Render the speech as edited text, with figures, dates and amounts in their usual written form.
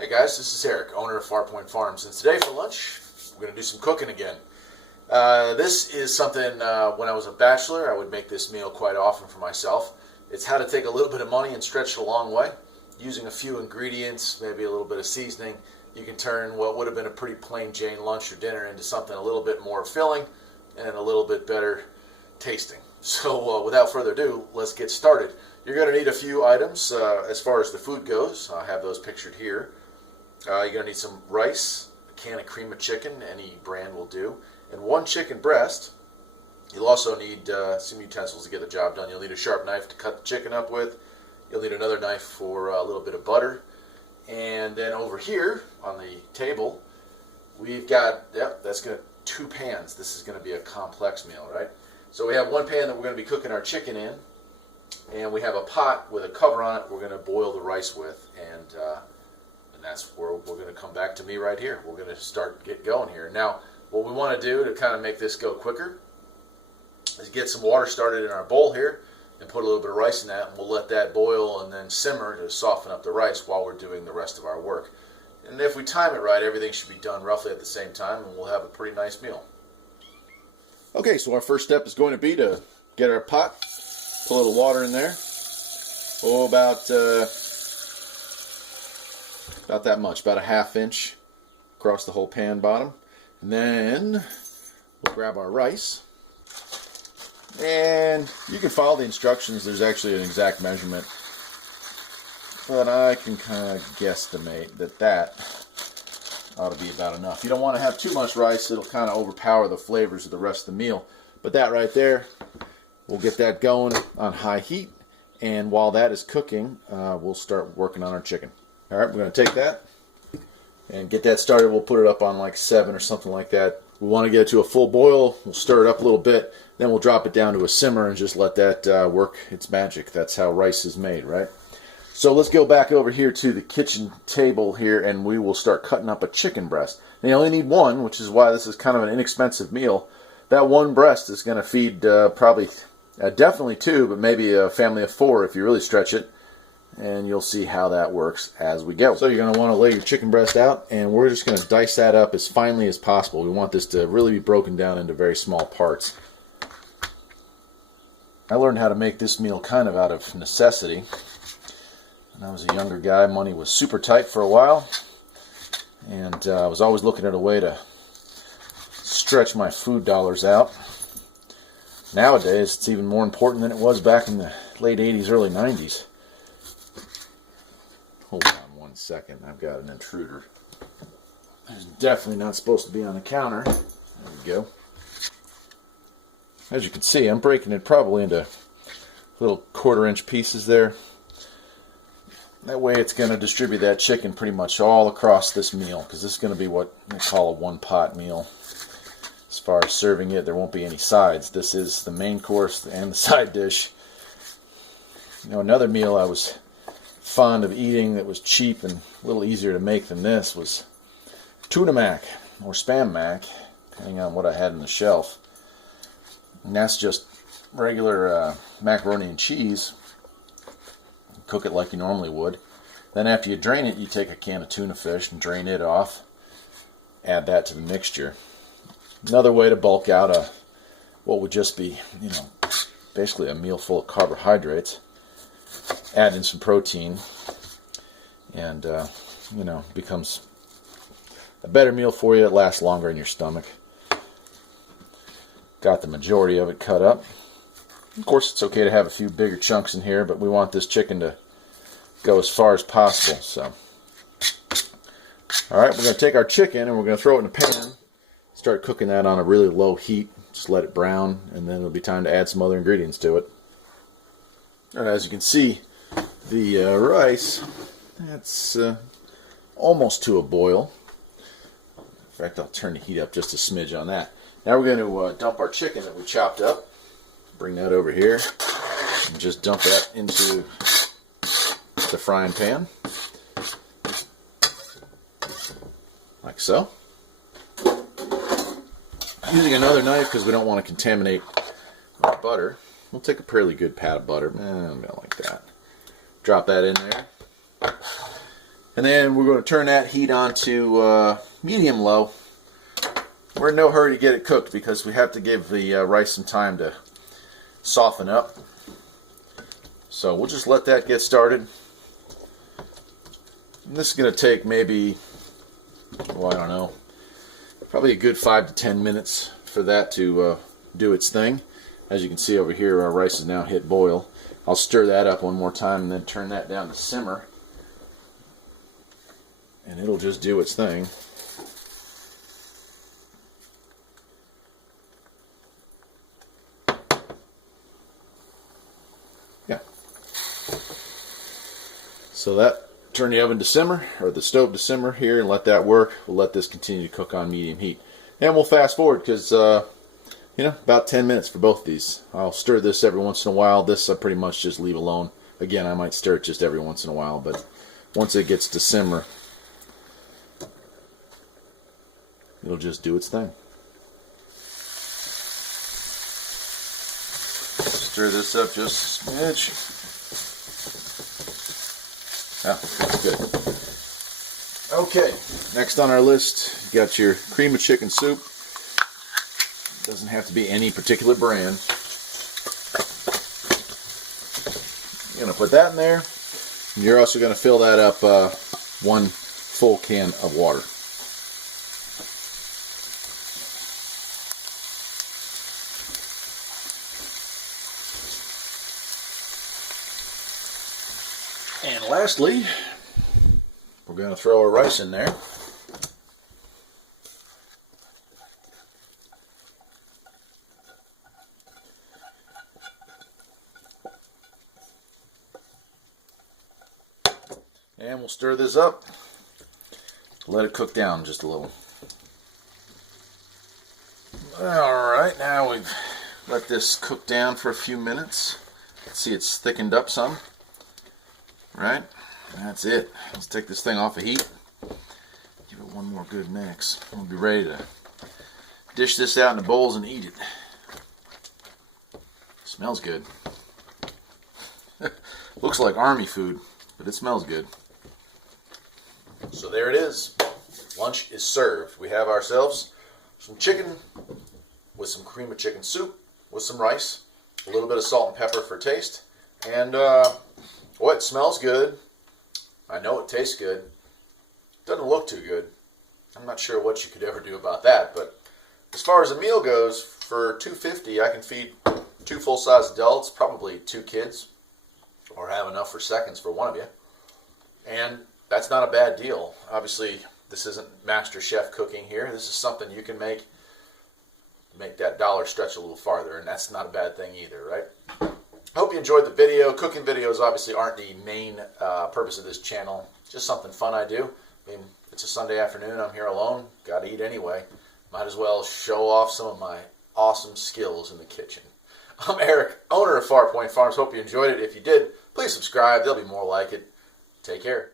Hey guys, this is Erik, owner of Farpoint Farms, and today for lunch we're going to do some cooking again. This is something when I was a bachelor I would make this meal quite often for myself. It's how to take a little bit of money and stretch it a long way. Using a few ingredients, maybe a little bit of seasoning, you can turn what would have been a pretty plain Jane lunch or dinner into something a little bit more filling and a little bit better tasting. So without further ado, let's get started. You're going to need a few items as far as the food goes. I have those pictured here. You're going to need some rice, a can of cream of chicken, any brand will do, and one chicken breast. You'll also need some utensils to get the job done. You'll need a sharp knife to cut the chicken up with. You'll need another knife for a little bit of butter. And then over here on the table, we've got, that's going to 2 pans. This is going to be a complex meal, right? So we have one pan that we're going to be cooking our chicken in, and we have a pot with a cover on it we're going to boil the rice with, and that's where we're going to come back to me right here. We're going to get going here. Now, what we want to do to kind of make this go quicker is get some water started in our bowl here and put a little bit of rice in that, and we'll let that boil and then simmer to soften up the rice while we're doing the rest of our work. And if we time it right, everything should be done roughly at the same time, and we'll have a pretty nice meal. Okay, so our first step is going to be to get our pot, put a little water in there. Oh, about that much, about a ½ inch across the whole pan bottom. And then we'll grab our rice. And you can follow the instructions. There's actually an exact measurement. But I can kind of guesstimate that ought to be about enough. You don't want to have too much rice. It'll kind of overpower the flavors of the rest of the meal. But that right there, we'll get that going on high heat. And while that is cooking, we'll start working on our chicken. All right, we're going to take that and get that started. We'll put it up on like 7 or something like that. We want to get it to a full boil. We'll stir it up a little bit. Then we'll drop it down to a simmer and just let that work its magic. That's how rice is made, right? So let's go back over here to the kitchen table here, and we will start cutting up a chicken breast. Now, you only need one, which is why this is kind of an inexpensive meal. That one breast is going to feed probably, definitely 2, but maybe a family of 4 if you really stretch it. And you'll see how that works as we go. So you're going to want to lay your chicken breast out, and we're just going to dice that up as finely as possible. We want this to really be broken down into very small parts. I learned how to make this meal kind of out of necessity. When I was a younger guy, money was super tight for a while, and I was always looking at a way to stretch my food dollars out. Nowadays, it's even more important than it was back in the late 80s, early 90s. Hold on one second, I've got an intruder. It's definitely not supposed to be on the counter. There we go. As you can see, I'm breaking it probably into little 1/4-inch pieces there. That way it's going to distribute that chicken pretty much all across this meal, because this is going to be what we call a one-pot meal. As far as serving it, there won't be any sides. This is the main course and the side dish. You know, another meal I was fond of eating that was cheap and a little easier to make than this was tuna mac or spam mac, depending on what I had on the shelf. And that's just regular macaroni and cheese. Cook it like you normally would. Then after you drain it, you take a can of tuna fish and drain it off. Add that to the mixture. Another way to bulk out what would just be, basically a meal full of carbohydrates. Add in some protein, and becomes a better meal for you. It lasts longer in your stomach. Got the majority of it cut up. Of course, it's okay to have a few bigger chunks in here, but we want this chicken to go as far as possible. So, all right, we're going to take our chicken and we're going to throw it in a pan. Start cooking that on a really low heat. Just let it brown, and then it'll be time to add some other ingredients to it. And as you can see, the rice, that's almost to a boil. In fact, I'll turn the heat up just a smidge on that. Now we're going to dump our chicken that we chopped up. Bring that over here and just dump that into the frying pan. Like so. I'm using another knife because we don't want to contaminate our butter. We'll take a fairly good pat of butter. Like that. Drop that in there. And then we're going to turn that heat on to medium-low. We're in no hurry to get it cooked because we have to give the rice some time to soften up. So we'll just let that get started. And this is going to take maybe, well, I don't know, probably a good 5 to 10 minutes for that to do its thing. As you can see over here, our rice is now hit boil. I'll stir that up one more time and then turn that down to simmer. And it'll just do its thing. Yeah. So that, turn the oven to simmer, or the stove to simmer here, and let that work. We'll let this continue to cook on medium heat. And we'll fast forward because, you know, about 10 minutes for both of these. I'll stir this every once in a while. This I pretty much just leave alone. Again, I might stir it just every once in a while, but once it gets to simmer, it'll just do its thing. Stir this up just a smidge. Yeah, that's good. Okay, next on our list, you got your cream of chicken soup. Doesn't have to be any particular brand. You're going to put that in there. And you're also going to fill that up 1 full can of water. And lastly, we're going to throw our rice in there. And we'll stir this up. Let it cook down just a little. Alright, now we've let this cook down for a few minutes. See, it's thickened up some. Right? That's it. Let's take this thing off of heat. Give it one more good mix. We'll be ready to dish this out into bowls and eat it. Smells good. Looks like army food, but it smells good. So there it is. Lunch is served. We have ourselves some chicken with some cream of chicken soup with some rice, a little bit of salt and pepper for taste, and boy, it smells good. I know it tastes good. It doesn't look too good. I'm not sure what you could ever do about that, but as far as a meal goes, for $2.50 I can feed 2 full-size adults, probably 2 kids, or have enough for seconds for one of you. And that's not a bad deal. Obviously, this isn't Master Chef cooking here. This is something you can make that dollar stretch a little farther, and that's not a bad thing either, right? I hope you enjoyed the video. Cooking videos obviously aren't the main purpose of this channel. Just something fun I do. I mean, it's a Sunday afternoon. I'm here alone. Got to eat anyway. Might as well show off some of my awesome skills in the kitchen. I'm Erik, owner of Farpoint Farms. Hope you enjoyed it. If you did, please subscribe. There'll be more like it. Take care.